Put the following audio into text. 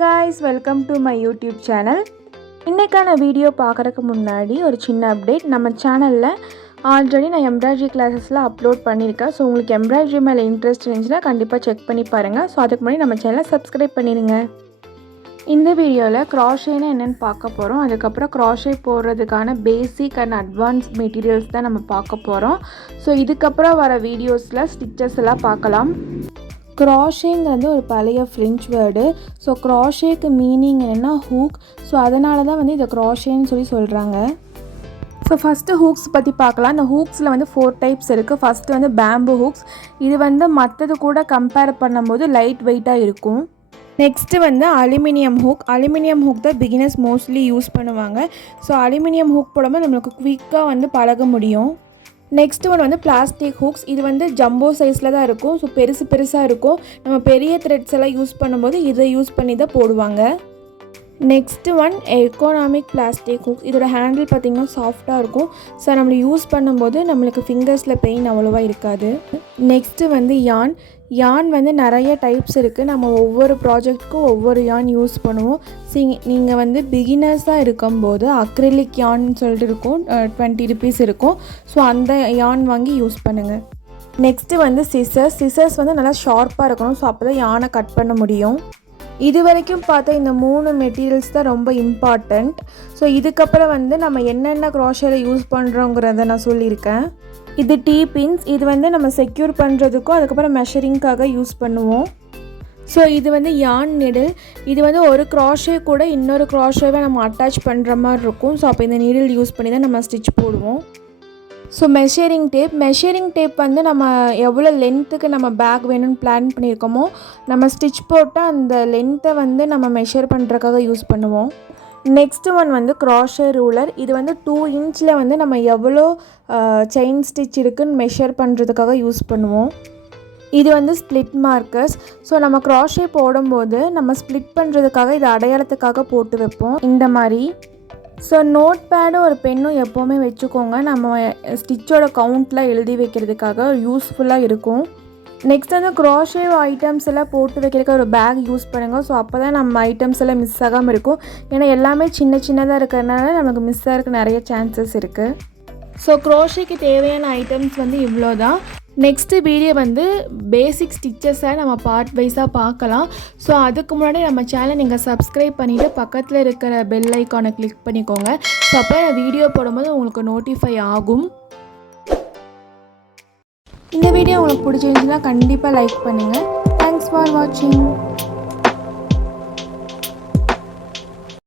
guys, welcome to my YouTube channel. இன்னைக்கான video பார்க்கறதுக்கு முன்னாடி ஒரு சின்ன அப்டேட். நம்ம சேனல்ல ஆல்ரெடி நான் எம்ப்ராய்டரி கிளாसेसலாம் அப்லோட் பண்ணிருக்கேன். சோ உங்களுக்கு எம்ப்ராய்டரி மேல இன்ட்ரஸ்ட் இருந்துச்சுனா கண்டிப்பா செக் பண்ணி பாருங்க. சோ அதுக்கு முன்னாடி நம்ம சேனலை சப்ஸ்கிரைப் பண்ணிடுங்க. இந்த வீடியோல crochetனா என்னன்னு பார்க்க போறோம். அதுக்கு அப்புறம் crochet போடுறதுக்கான பேசிக் அண்ட் அட்வான்ஸ் மெட்டீரியல்ஸ் தான் நம்ம பார்க்க போறோம். சோ இதுக்கு அப்புறம் வர வீடியோஸ்ல ஸ்டிச்சஸ் எல்லாம் பார்க்கலாம். crochetங்கிறது ஒரு பழைய ஃப்ரெஞ்ச் வேர்டு. ஸோ crochetக்கு மீனிங் என்னென்னா ஹூக். ஸோ அதனால தான் வந்து இதை crochetன்னு சொல்கிறாங்க. ஸோ ஃபஸ்ட்டு ஹூக்ஸ் பற்றி பார்க்கலாம். இந்த ஹூக்ஸில் வந்து 4 டைப்ஸ் இருக்குது. ஃபஸ்ட்டு வந்து பேம்பு ஹூக்ஸ். இது வந்து மற்றது கூட கம்பேர் பண்ணும்போது லைட் வெயிட்டாக இருக்கும். நெக்ஸ்ட்டு வந்து அலுமினியம் ஹூக். அலுமினியம் ஹூக் தான் பிகினர்ஸ் மோஸ்ட்லி யூஸ் பண்ணுவாங்க. ஸோ அலுமினியம் ஹூக் போடும்போது நம்மளுக்கு குவிக்காக வந்து பழக முடியும். நெக்ஸ்ட் ஒன் வந்து பிளாஸ்டிக் ஹூக்ஸ். இது வந்து ஜம்போ சைஸில் தான் இருக்கும். ஸோ பெருசாக இருக்கும். நம்ம பெரிய த்ரெட்ஸ் எல்லாம் யூஸ் பண்ணும்போது இதை யூஸ் பண்ணி தான் போடுவாங்க. Next one economic plastic hooks. இதோட ஹேண்டில் பார்த்திங்கன்னா சாஃப்டாக இருக்கும். ஸோ நம்ம யூஸ் பண்ணும்போது நம்மளுக்கு ஃபிங்கர்ஸில் பெயின் அவ்வளோவா இருக்காது. நெக்ஸ்ட்டு வந்து யான் வந்து நிறைய டைப்ஸ் இருக்குது. நம்ம ஒவ்வொரு ப்ராஜெக்ட்டுக்கும் ஒவ்வொரு யான் யூஸ் பண்ணுவோம். நீங்கள் வந்து பிகினர்ஸாக இருக்கும்போது அக்ரிலிக் யான்னு சொல்லிட்டு இருக்கும், 20 rupees இருக்கும். ஸோ அந்த யான் வாங்கி யூஸ் பண்ணுங்கள். நெக்ஸ்ட்டு வந்து சிசர்ஸ் வந்து நல்லா ஷார்ப்பாக இருக்கணும். ஸோ அப்போ தான் யானை கட் பண்ண முடியும். இது வரைக்கும் பார்த்தா இந்த 3 மெட்டீரியல்ஸ் தான் ரொம்ப இம்பார்ட்டண்ட். ஸோ இதுக்கப்புறம் வந்து நம்ம என்னென்ன crochetல யூஸ் பண்ணுறோங்கிறத நான் சொல்லியிருக்கேன். இது டீ-பின்ஸ். இது வந்து நம்ம செக்யூர் பண்ணுறதுக்கும் அதுக்கப்புறம் மெஷரிங்காக யூஸ் பண்ணுவோம். ஸோ இது வந்து யான் நீடில். இது வந்து ஒரு crochet கூட இன்னொரு crochetவை நம்ம அட்டாச் பண்ணுற மாதிரி இருக்கும். ஸோ அப்போ இந்த நீடில் யூஸ் பண்ணி தான் நம்ம ஸ்டிச் போடுவோம். ஸோ மெஷரிங் டேப் வந்து நம்ம எவ்வளோ லென்த்துக்கு நம்ம பேக் வேணும்னு பிளான் பண்ணியிருக்கோமோ நம்ம ஸ்டிச் போட்டால் அந்த லென்த்தை வந்து நம்ம மெஷர் பண்ணுறதுக்காக யூஸ் பண்ணுவோம். நெக்ஸ்ட் ஒன் வந்து crochet ரூலர். இது வந்து 2 inchல வந்து நம்ம எவ்வளோ செயின் ஸ்டிச் இருக்குன்னு மெஷர் பண்ணுறதுக்காக யூஸ் பண்ணுவோம். இது வந்து ஸ்ப்ளிட் மார்க்கர்ஸ். ஸோ நம்ம crochet போடும்போது நம்ம ஸ்ப்ளிட் பண்ணுறதுக்காக இது அடையாளத்துக்காக போட்டு வைப்போம் இந்த மாதிரி. ஸோ நோட் பேடும் ஒரு பென்னும் எப்போவுமே வச்சுக்கோங்க. நம்ம ஸ்டிச்சோட கவுண்ட்லாம் எழுதி வைக்கிறதுக்காக யூஸ்ஃபுல்லாக இருக்கும். நெக்ஸ்ட் வந்து crochet ஐட்டம்ஸ் எல்லாம் போட்டு வைக்கிறதுக்கு ஒரு பேக் யூஸ் பண்ணுங்கள். ஸோ அப்போ தான் நம்ம ஐட்டம்ஸ் எல்லாம் மிஸ் ஆகாமல் இருக்கும். ஏன்னா எல்லாமே சின்னதாக இருக்கிறதுனால நமக்கு மிஸ் ஆகிறதுக்கு நிறைய சான்சஸ் இருக்குது. ஸோ crochetக்கு தேவையான ஐட்டம்ஸ் வந்து இவ்வளோ தான். நெக்ஸ்ட்டு வீடியோ வந்து பேசிக் ஸ்டிச்சஸை நம்ம பார்ட் வைஸாக பார்க்கலாம். ஸோ அதுக்கு முன்னாடி நம்ம சேனலை நீங்கள் சப்ஸ்கிரைப் பண்ணிவிட்டு பக்கத்தில் இருக்கிற பெல் ஐக்கானை கிளிக் பண்ணிக்கோங்க. ஸோ அப்போ வீடியோ போடும்போது உங்களுக்கு நோட்டிஃபை ஆகும். இந்த வீடியோ உங்களுக்கு பிடிச்சிருந்துச்சுன்னா கண்டிப்பாக லைக் பண்ணுங்கள். தேங்க்ஸ் ஃபார் வாட்சிங்.